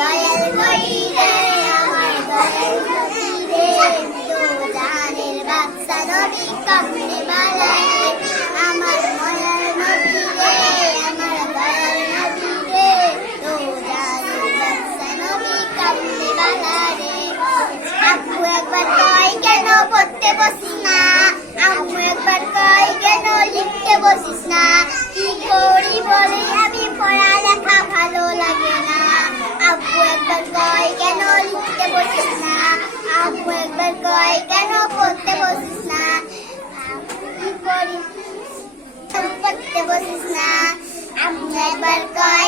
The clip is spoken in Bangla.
দয়াল নবী রে আমার দয়াল নবী রে দো জাহানের বাদশা নবী কমলে বালা রে আমার দয়াল নবী রে আমার দয়াল নবী রে দো জাহানের বাদশা নবী কমলে বালা রে আব্বু একবার কয় কেন পড়তে বসিস না আম্মু একবার কয় কেন লিখতে বসিস না কি করি বলে আমি পড়ালেখা ভালো লাগে না আব্বু একবার কয় কেন লিখতে বসিস না আম্মু একবার কয় কেন পড়তে বসিস না কি করি পড়তে বসিস না আম্মু একবার কয়